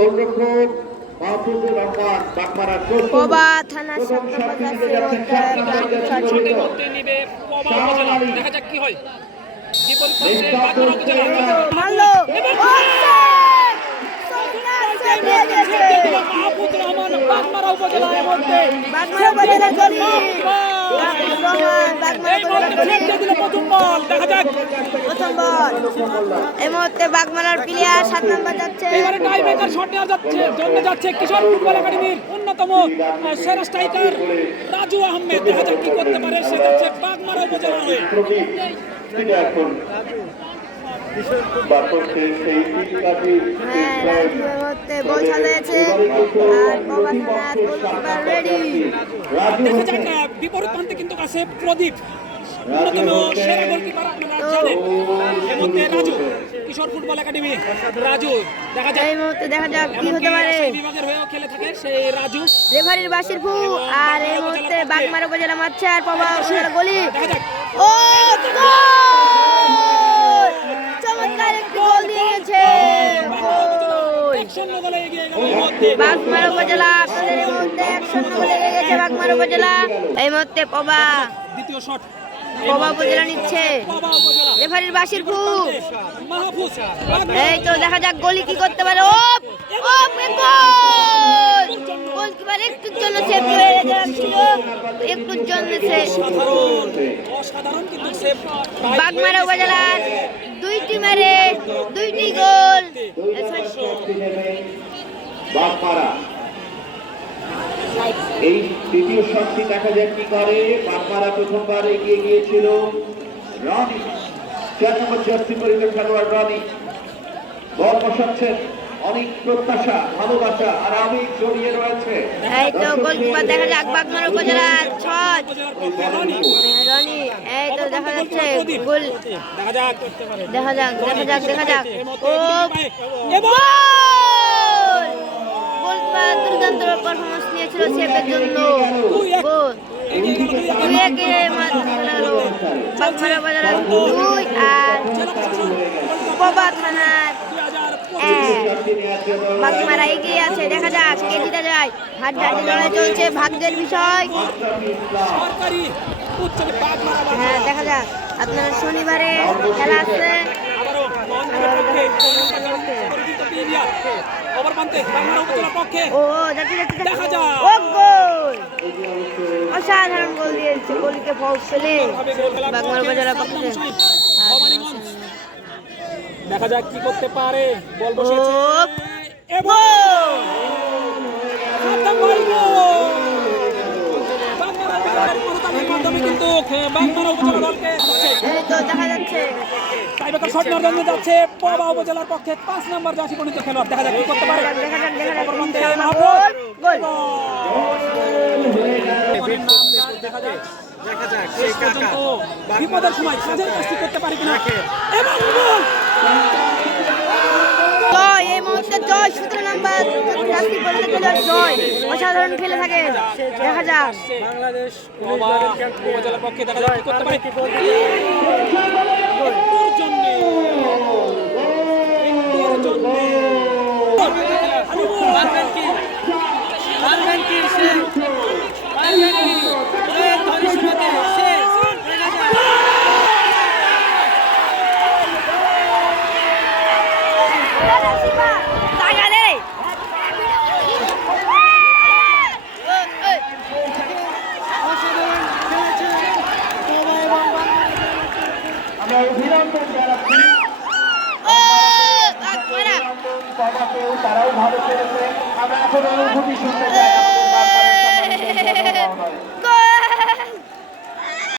গোলরক্ষক মাহফুজুর রহমান বাগমারা পবা থানার সামনে দেখা যাক কি হয়। বিপরীত প্রান্তে বাগমারা উপজেলা মারলো মাহফুজ রহমান বাগমারা উপজেলার মধ্যে বাগমারা উপজেলার গলি প্রথম বল দেখা যাক প্রথম বল এই মুহূর্তে বাগমারার প্লেয়ার 7 নম্বর যাচ্ছে। এবারে টাই ব্রেকার শট নেওয়া যাচ্ছে কিশোর ফুটবল একাডেমির অন্যতম সেরা স্ট্রাইকার রাজু আহমেদ। দেখা যাক কি করতে পারে, সে যাচ্ছে বাগমারা উপজেলা হয়ে। বল চালিয়েছে আর পবা থানার গোলকিপার রেডি। দেখা যাক বিপরীত প্রান্তে কিন্তু আছে প্রদীপ, অন্যতম সেরা গোলকিপার আপনারা জানেন। এর মধ্যে রাজু কিশোর ফুটবল একাডেমি রাজু। দেখা যাক এই মুহূর্তে দেখা যাক কি হতে পারে। বিভাগের হয়েও খেলে থাকে সেই রাজু। রেফারির বাসির ফু আর এই মুহূর্তে বাগমারা উপজেলা মারছে আর পবা উপজেলা গলি। দেখা যাক ও চমৎকার একটি গোল দিয়েছে। বাগমারা উপজেলা আপনাদের এই মুহূর্তে 1-0 গোলে এগিয়ে গেছে বাগমারা উপজেলা। এই মুহূর্তে পবা দ্বিতীয় শট পবা উপজেলা নিচ্ছে। রেফারির বাসির ফু মাহফুজ। এই তো দেখা যাক গলি কি করতে পারে। ও ও গোলকিপার একটুর জন্য সেভ হয়ে যাচ্ছিল, একটুর জন্য অসাধারণ কিন্তু সেভ। বাগমারা উপজেলার 2টি মেরে 2টি গোল। বাগমারা এই দ্বিতীয় শটটি দেখা যাক কি করে। বাগমারা প্রথমবার এগিয়ে গিয়েছিল। রনি 4 নম্বর জার্সি পরিহিত খেলোয়াড় রনি বল বসাচ্ছেন। অনেক প্রত্যাশা, ভালোবাসা আর আবেগ জড়িয়ে রয়েছে। এই তো গোলকিপার দেখা যাক বাগমারা উপজেলার 6 রনি। এই তো দেখা যাচ্ছে গোল দেখা যাক দেখা যাক ও গোলকিপার দুর্দান্ত পারফরম্যান্স নিয়েছিল সেভের জন্য। গোল 2-1 বাগমারা উপজেলার 2 আর পবা থানার 1। বাগমারা এগিয়ে আছে, দেখা যাক কে জিতে যায়। হাড্ডাহাড্ডি লড়াই চলছে, ভাগ্যের বিষয়। হ্যাঁ দেখা যাক আপনারা শনিবারে খেলা আছে। ও যাচ্ছে ও গোল, অসাধারণ গোল দিয়েছে। গোলকে ফাউল ফেলে বাগমারা উপজেলা পক্ষে। দেখা যাক কি করতে পারে। বল বসেছে কিন্তু বাগমারা উপজেলা দলকে দেখা যাচ্ছে টাইব্রেকার শট নেওয়ার জন্য যাচ্ছে পবা উপজেলার পক্ষে 5 নম্বর জার্সি পরিহিত খেলোয়াড়। দেখা যাক কি করতে পারে। বিপদের সময় কাজের কাজটি করতে পারি কিনা। জয় এই মুহূর্তে জয় 17 নম্বর জার্সি পরিহিত খেলোয়াড় জয় অসাধারণ খেলে থাকে। দেখা যাক বাংলাদেশ উপজেলার পক্ষে দেখা যাক কি করতে পারে। আমরা অভিনন্দন জানাচ্ছি বাবাকেও, তারাও ভালো খেলেছে। আমরা এখন অনুভূতি শুনতে চাই।